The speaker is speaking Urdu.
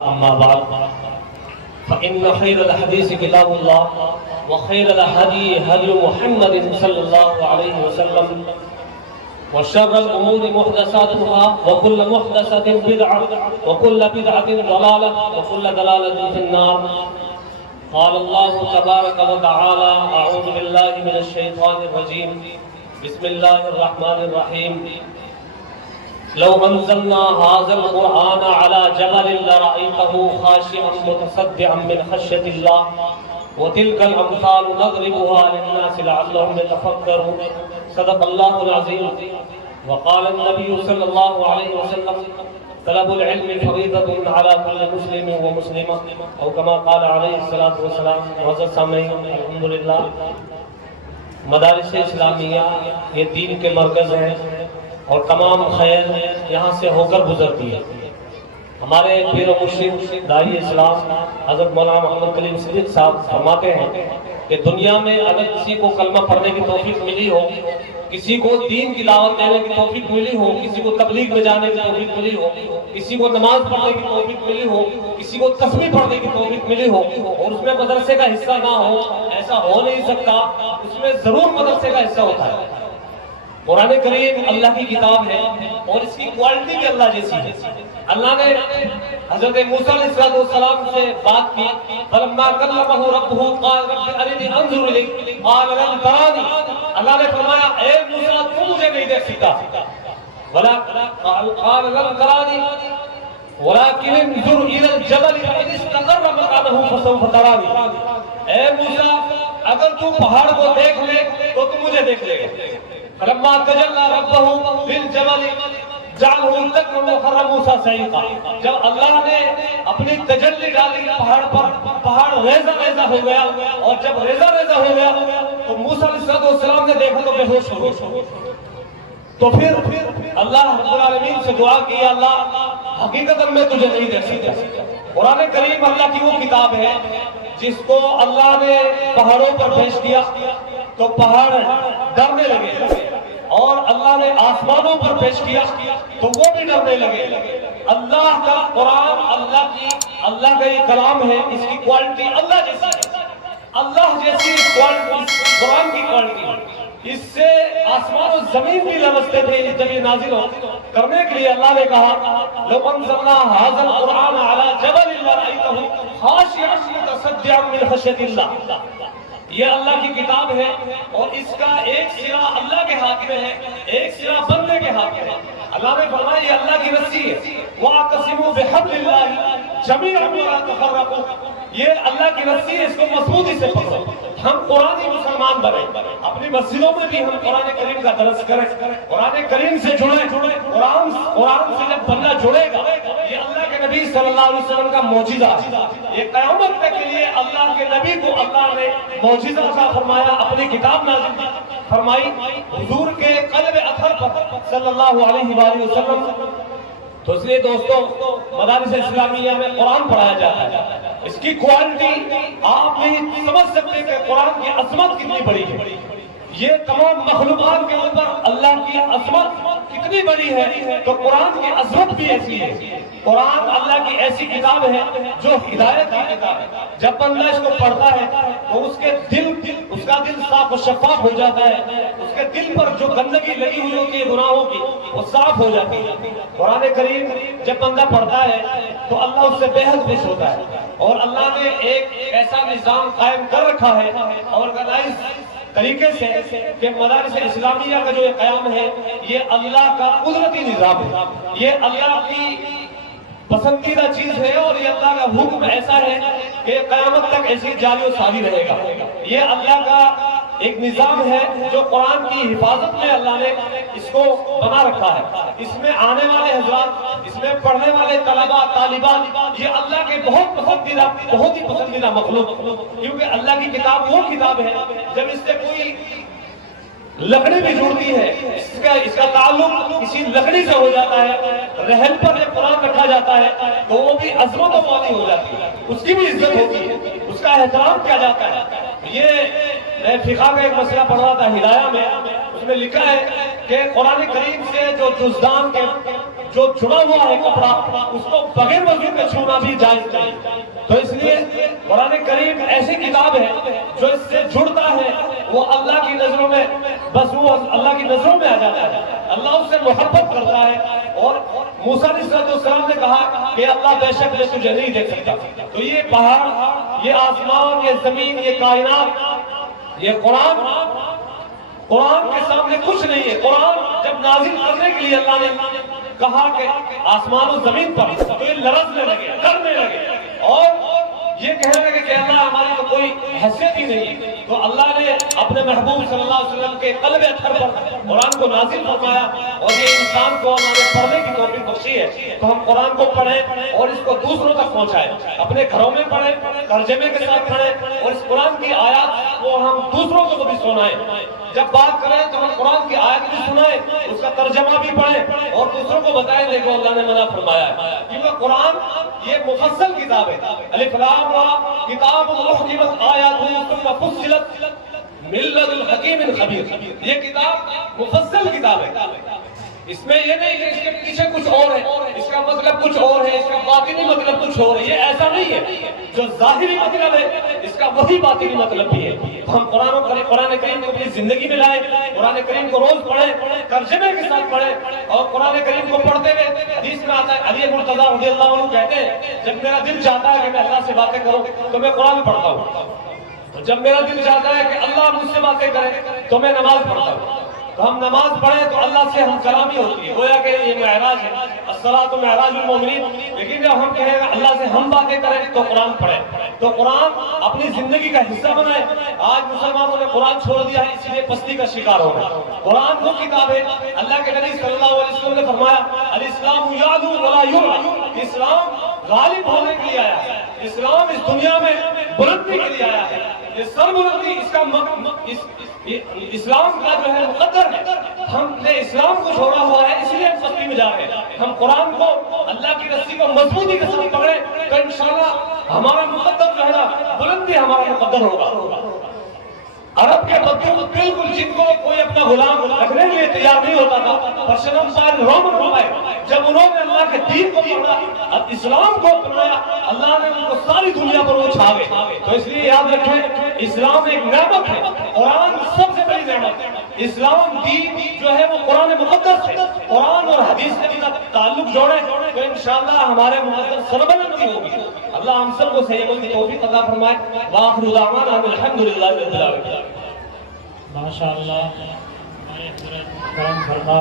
أما بعد فإن خير الحديث كتاب الله وخير الهدي هدي محمد صلى الله عليه وسلم وشر الأمور محدثاتها وكل محدثة بدعة وكل بدعة ضلالة وكل ضلالة في النار. قال الله تبارك وتعالى: أعوذ بالله من الشيطان الرجيم. بسم الله الرحمن الرحيم. لو أنزلنا هذا القرآن على جبل لرأيته خاشعا متصدعا من خشية الله وتلك الأمثال نضربها للناس لعلهم يتفكرون. صدق الله العظيم. وقال النبي صلى الله عليه وسلم: طلب العلم فريضة على كل مسلم ومسلمة، أو كما قال عليه الصلاة والسلام. معزز سامعین، الحمدللہ مدارس اسلامیہ یہ دین کے مرکز ہیں اور تمام خیر یہاں سے ہو کر گزرتی ہے. ہمارے پیر و مرشد داعی اسلام حضرت مولانا محمد کلیم صدیق صاحب فرماتے ہیں کہ دنیا میں اگر کسی کو کلمہ پڑھنے کی توفیق ملی ہو، کسی کو دین کی دعوت دینے کی توفیق ملی ہو، کسی کو تبلیغ میں جانے کی توفیق ملی ہو، کسی کو نماز پڑھنے کی توفیق ملی ہو، کسی کو تسبیح پڑھنے کی توفیق ملی ہو اور اس میں مدرسے کا حصہ نہ ہو، ایسا ہو نہیں سکتا. اس میں ضرور مدرسے کا حصہ ہوتا ہے. قرآن کریم اللہ کی کتاب ہے اور اس کی کوالٹی بھی اللہ جیسی ہے. اللہ نے حضرت موسیٰ علیہ السلام سے بات کی. فلما کلمہ ربہ قال رب ارنی انظر الیک قال لن ترانی. اللہ نے فرمایا اے موسیٰ تو مجھے نہیں دیکھ سکتا. قال لن ترانی ولكن انظر الى الجبل فإن استقر مكانه فسوف ترانی. اے موسیٰ اگر تو پہاڑ کو دیکھ لے تو تو مجھے دیکھ لے گا. فلما تجلى ربه للجبل جعله دكا وخر موسى صعيقا. جب اللہ نے اپنی تجلی ڈالی پہاڑ پر، پہاڑ ریزہ ریزہ ہو گیا اور جب ریزہ ریزہ ہو گیا تو موسیٰ علیہ السلام نے دیکھا تو بے ہوش ہو گئے. تو پھر اللہ رب العالمین سے دعا کی: اللہ حقیقت میں تجھے نہیں دیکھ سکتا. قرآن کریم اللہ کی وہ کتاب ہے جس کو اللہ نے پہاڑوں پر پیش کیا تو پہاڑ ڈرنے لگے، اور اللہ نے آسمانوں پر پیش کیا تو وہ بھی ڈرنے لگے. اللہ کا قرآن اللہ کا یہ کلام ہے. اس کی کوالٹی اللہ جیسی ہے. اللہ جیسی کوالٹی قرآن کی کوالٹی. اس سے آسمان و زمین بھی لرزتے تھے جب یہ نازل کرنے کے لیے. اللہ نے کہا: لو انزلنا هذا القرآن على جبل لرأيته خاشعا متصدعا من خشية الله. یہ اللہ کی کتاب ہے اور اس کا ایک سرا اللہ کے ہاتھ میں ہے، ایک سرا بندے کے ہاتھ میں ہے. اللہ نے فرمایا یہ اللہ کی رسی ہے. وَاعْتَصِمُوا بِحَبْلِ اللَّهِ جَمِيعًا وَلَا تَفَرَّقُوا. یہ اللہ کی رسی ہے، اس کو مضبوطی سے پکڑو. ہم قرآنی مسلمان بنے، اپنی مسجدوں میں بھی ہم قرآن کریم کا درس کریں، قرآن کریم سے جڑیں. قرآن سے جب بندہ جڑے گا، یہ اللہ کے نبی صلی اللہ علیہ وسلم کا معجزہ ہے. یہ قیامت تک کے لیے اللہ کے نبی کو اللہ نے معجزہ عطا فرمایا، اپنی کتاب نازل فرمائی حضور کے قلب اطہر پر صلی اللہ علیہ وآلہ وسلم. تو اس لیے دوستوں مدارس اسلامیہ میں قرآن پڑھایا جاتا ہے. اس کی کوالٹی آپ نہیں سمجھ سکتے کہ قرآن کی عظمت کتنی بڑی ہے. یہ تمام مخلوقات کے اوپر اللہ کی عظمت کتنی بڑی ہے تو قرآن کی عظمت بھی ایسی ہے. قرآن اللہ کی ایسی کتاب ہے جو ہدایت کی کتاب ہے. جب بندہ اس کو پڑھتا ہے تو اس کا دل صاف و شفاف ہو جاتا ہے. اس کے دل پر جو گندگی لگی ہوئی ہوتی ہے گناہوں کی وہ صاف ہو جاتی ہے. قرآن کریم جب بندہ پڑھتا ہے تو اللہ اس سے بے حد خوش ہوتا ہے. اور اللہ نے ایک ایسا نظام قائم کر رکھا ہے آرگنائز طریقے سے کہ مدارس اسلامیہ کا جو یہ قیام ہے یہ اللہ کا قدرتی نظام ہے. یہ اللہ کی پسندیدہ چیز ہے اور یہ اللہ کا حکم ایسا ہے کہ قیامت تک ایسی جاری و ساری رہے گا. یہ اللہ کا ایک نظام ہے جو قرآن کی حفاظت میں اللہ نے اس کو بنا رکھا ہے. اس میں آنے والے حضرات، اس میں پڑھنے والے طلباء طالبات یہ اللہ کے بہت ہی پسندیدہ مخلوق، کیونکہ اللہ کی کتاب وہ کتاب ہے جب اس سے کوئی لکڑی بھی جڑتی ہے، اس کا تعلق کسی لکڑی سے ہو جاتا ہے، رحل پر جب قرآن رکھا جاتا ہے تو وہ بھی عظمت و والی ہو جاتی ہے، اس کی بھی عزت ہوتی ہے، اس کا احترام کیا جاتا ہے. یہ میں فقہ کا ایک مسئلہ پڑھ رہا تھا ہدایہ میں، اس میں لکھا ہے کہ قرآن کریم سے جو جزدان کے جو جڑا ہوا ہے کپڑا اس کو بغیر وضو کے چھونا بھی جائز نہیں. تو اس لیے قرآن کریم ایسی کتاب ہے جو اس سے جڑتا ہے وہ اللہ کی نظروں میں بس وہ اللہ کی نظروں میں آ جاتا ہے, اللہ اس سے محبت کرتا ہے. اور موسیٰ علیہ السلام نے کہا کہ اللہ بے شک میں تجھے نہیں دیکھ سکتا. تو یہ پہاڑ, یہ آسمان, یہ زمین, یہ کائنات, یہ قرآن کے سامنے کچھ نہیں ہے. قرآن جب نازل کرنے کے لیے اللہ نے کہا کہ آسمان و زمین پر, تو یہ لرزنے لگے, کرنے لگے اور یہ کہنے لگے کہ اللہ ہماری تو کوئی حیثیت ہی نہیں. تو اللہ نے اپنے محبوب صلی اللہ علیہ وسلم کے قلب اطہر پر قرآن کو نازل فرمایا اور یہ انسان کو ہمارے پڑھنے کی توفیق بخشی ہے. تو ہم قرآن کو پڑھیں اور اس کو دوسروں تک پہنچائیں, اپنے گھروں میں پڑھیں, ترجمے کے ساتھ پڑھیں اور اس قرآن کی آیات کو ہم دوسروں کو بھی سنائیں. جب بات کریں تو ہم قرآن کی آیت بھی سنائیں, اس کا ترجمہ بھی پڑھیں اور دوسروں کو بتائیں دیکھو اللہ نے منع فرمایا ہے. کیونکہ قرآن یہ مفصل کتاب ہے. الف لام را کتاب احکمت آیاتہ ثم فصلت من لدن حکیم خبیر. یہ کتاب مفصل کتاب ہے. اس میں یہ نہیں کہ اس کے پیچھے کچھ اور ہے, اس کا مطلب کچھ اور ہے, اس کا باطنی مطلب کچھ اور ہے. یہ ایسا نہیں ہے. جو ظاہری مطلب ہے اس کا وہی باطنی مطلب بھی ہے. ہم قرآن کریم کو اپنی زندگی میں لائیں, قرآن کریم کو روز پڑھیں, ترجمے کے ساتھ پڑھیں اور قرآن کریم کو پڑھتے ہوئے حدیث میں آتا ہے علی مرتضیٰ رضی اللہ عنہ کہتے ہیں جب میرا دل چاہتا ہے کہ میں اللہ سے باتیں کروں تو میں قرآن پڑھتا ہوں, جب میرا دل چاہتا ہے کہ اللہ مجھ سے باتیں کرے تو میں نماز پڑھتا ہوں. تو ہم نماز پڑھیں تو اللہ سے ہم کلامی ہوتی ہے, گویا کہ یہ معراج ہے, الصلاۃ معراج المومنین. لیکن جب ہم کہیں اللہ سے ہم باتیں کریں تو قرآن پڑھیں, تو قرآن اپنی زندگی کا حصہ بنائیں. آج مسلمانوں نے قرآن چھوڑ دیا ہے, اس لیے پستی کا شکار ہو گئے. قرآن وہ کتاب ہے, اللہ کے نبی صلی اللہ علیہ وسلم نے فرمایا الاسلام یعلو ولا یعلو, اسلام غالب ہونے کے لیے آیا ہے, اسلام اس دنیا میں بلندی کے لیے آیا ہے. یہ سربلندی اس کا اسلام کا جو ہے مقدر ہے. ہم نے اسلام کو چھوڑا ہوا ہے اس لیے ہم پستی میں جا رہے ہیں. ہم قرآن کو اللہ کی رسی کو مضبوطی کے ساتھ پکڑیں تو انشاءاللہ ہمارا مقدر جو ہے نا بلندی ہمارا مقدر ہوگا. عرب کے بدو بالکل جن کو کوئی اپنا غلام رکھنے کے لیے تیار نہیں ہوتا تھا, پرشنم سال رومن رومائے جب انہوں نے اللہ کے دین کو پڑھا, اسلام کو اپنایا, اللہ نے ان کو ساری دنیا پر وہ چھا گئے. تو اس لیے یاد رکھیں اسلام ایک نعمت ہے, قرآن سب سے بڑی نعمت ہے. اسلام دین جو ہے وہ قرآن مقدس ہے. قرآن اور حدیث کے ساتھ تعلق جوڑیں تو انشاءاللہ ہمارے مقدر سربلندی ہوگی. اللہ ہم سب کو صحیح عمل کی توفیق عطا فرمائے. وآخر دعوانا الحمدللہ رب العالمین. ماشاءاللہ ہمارے حضرت کرم فرما